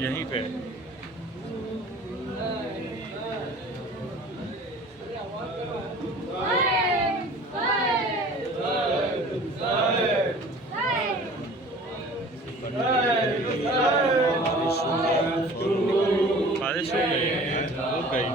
यहीं पे बारिश हो गई, रुक गई।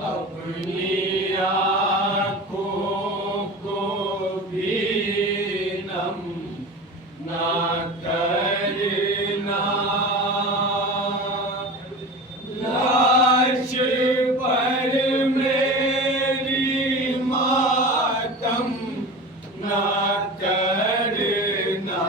अपनी आँखों को भी नम ना करना, लाश पर मेरी मातम ना करना।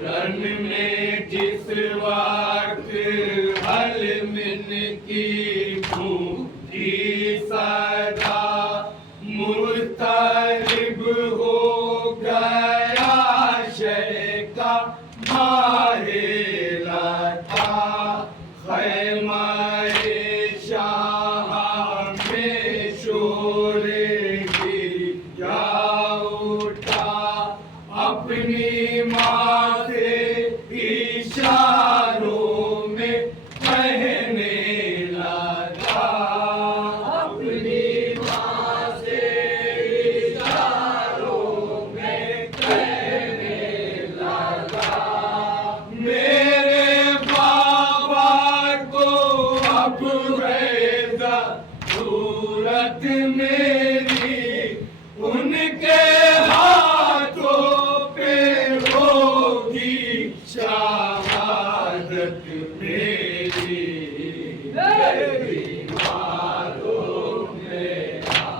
रन में जिस वक्त हल मिन की भूखी सदा मुस्तरिब हो गया शय का माहेला था, खैमाए शाह में शोर गिरा उठा, अपनी माँ से इशारों में कहने लगा, अपनी माँ से इशारों में कहने लगा, मेरे बाबा को अब है ज़रूरत मेरी, उनके शहादत मेरी। मेरी मातों मेरा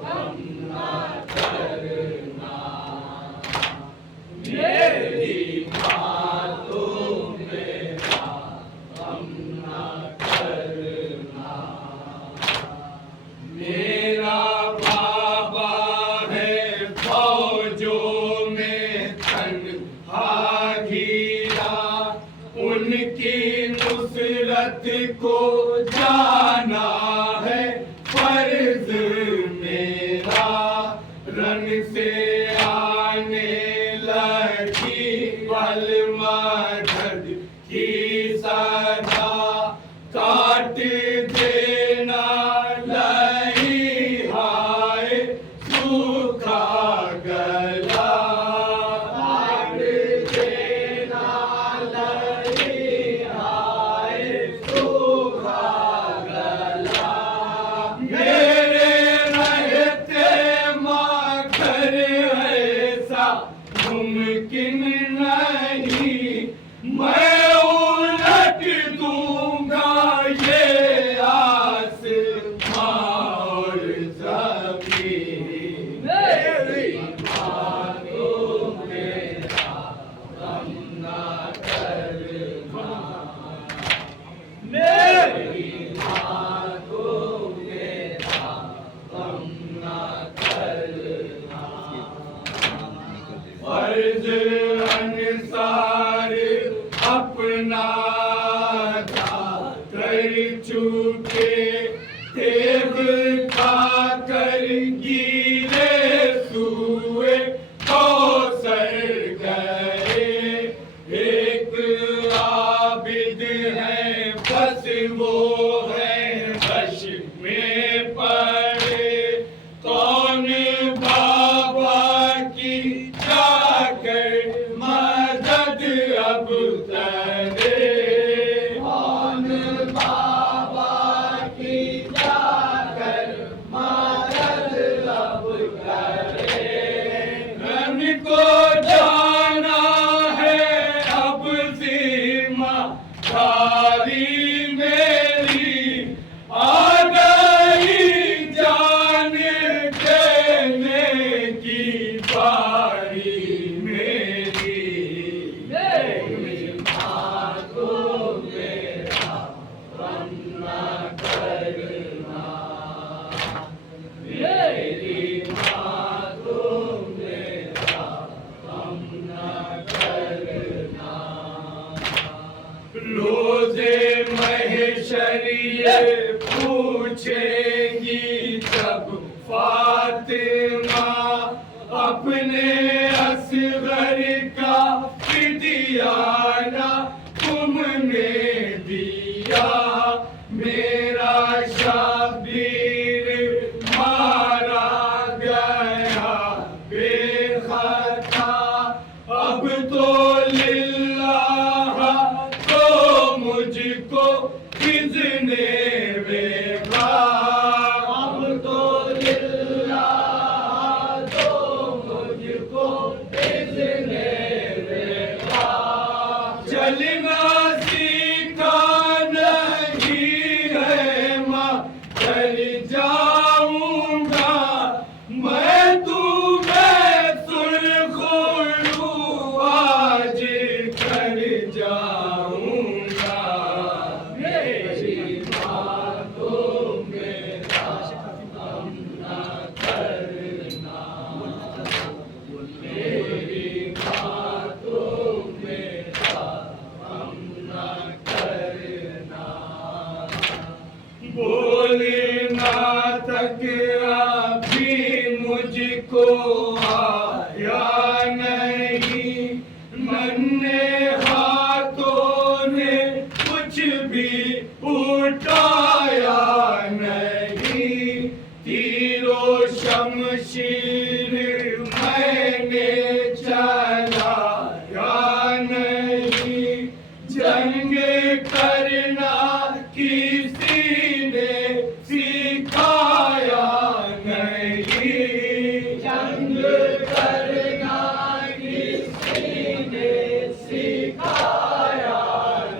गम ना करना, मेरी मातों मेरा गम ना करना। मेरा बाबा है फौजों में तन्हा घिरा, उनकी नुसरत को जाना है फर्ज मेरा, रन से आने लगी वल मदद की सदा, काट फर्ज अनुसार अपना कर चुके तेग खाकर गिरे सुए कौसर गए। एक आबिद है बस वो है बश में पड़े, कौन बाबा की जाकर मदद अब करे। कौन बाबा की जाकर मदद अब करे। रन को जाना है अब जिम्मेदारी मेरी, आ गई जान देने की बारी मेरी। मेरी माँ को मेरा गम न करना, मेरी माँ को मेरा गम न करना। रोज़े महशर ये पूछेंगी जब फातिमा, अपने असगर का फिदिया ना तुमने दिया। मेरा शबीर मारा गया बेखता, अब तो लिल्लाह तो मुझको किसने देखा। अब तो लिल्लाह तो मुझको किसने देखा। चलना सीखा नहीं है माँ, चल जाऊंगा मैं तुम्हें सुरखरू आज कर जाऊंगा। मेरी माँ को मेरा गम न करना, मेरी माँ को मेरा गम न करना। बोलना तक अभी मुझको आया नहीं, नन्हे हाथों ने कुछ भी उठाया नहीं। तीरो शमशीर मैंने चलाया नहीं, जंग करना किसी ने सिखाया नहीं। जंग करना किसी ने सिखाया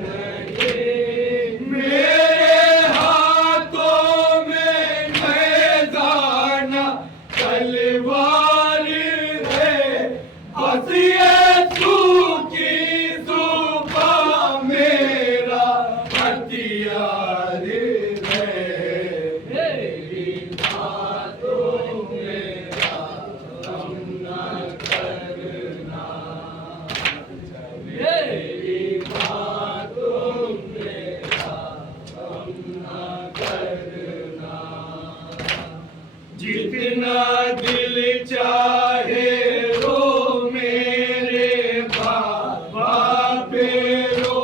नहीं। मेरे हाथों में मैदाना तलवार है, बस ये सूखी जुबां मेरा हथियार है। मेरी माँ तो मेरा गम न करना, मेरी माँ तो मेरा गम न करना। जितना दिल चाहे रो मेरे बाबा पे रो,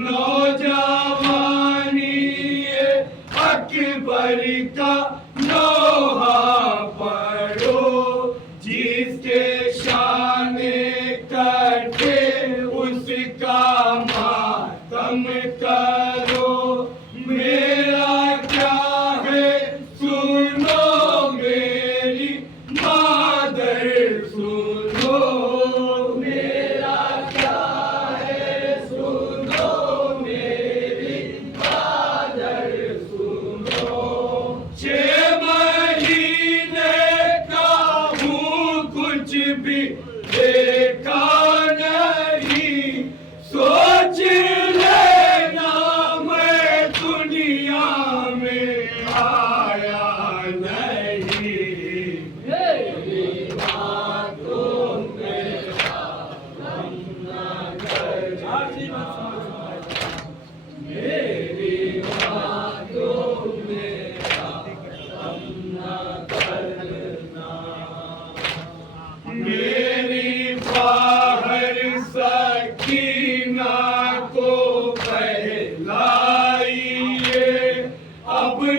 नौजवानी ये अकबर का लोहा पढ़ो। जिसके शाने कटे उसका मातम करो। मेरा क्या है सुनो मेरी मादर सुनो। मेरा क्या है सुनो मेरी मादर सुनो।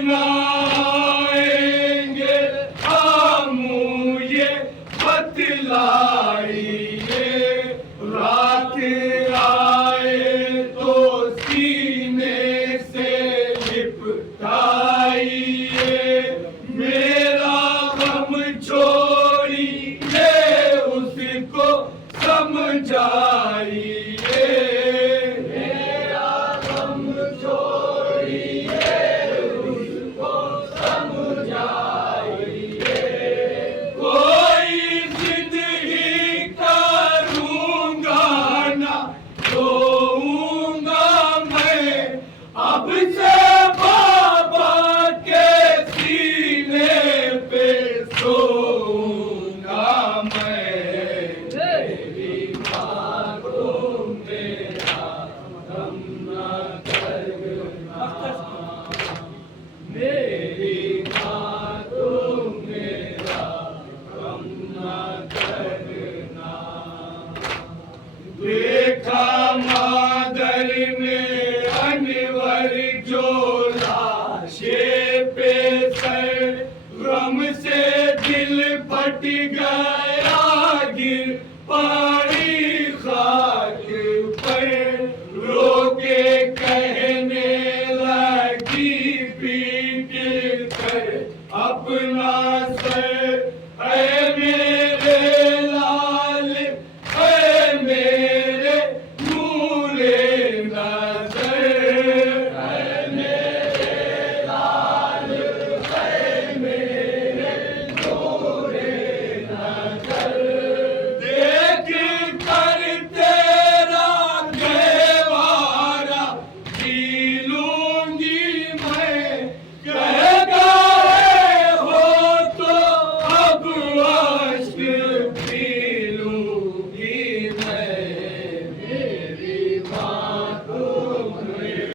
ना आएंगे हम ये बतलाइए, रात आए तो सीने से लिपटाइए, मेरा गम छोड़िए उसको समझाइए, मेरा गम छोड़िए उसको समझाइए, कोई जिद ही करूंगा ना रोऊंगा मैं, अब से बाबा के सीने पे सोऊंगा मैं, मेरी माँ को मेरा गम न करना, मेरी माँ को मेरा गम न करना, देखा मादर में अनवर जो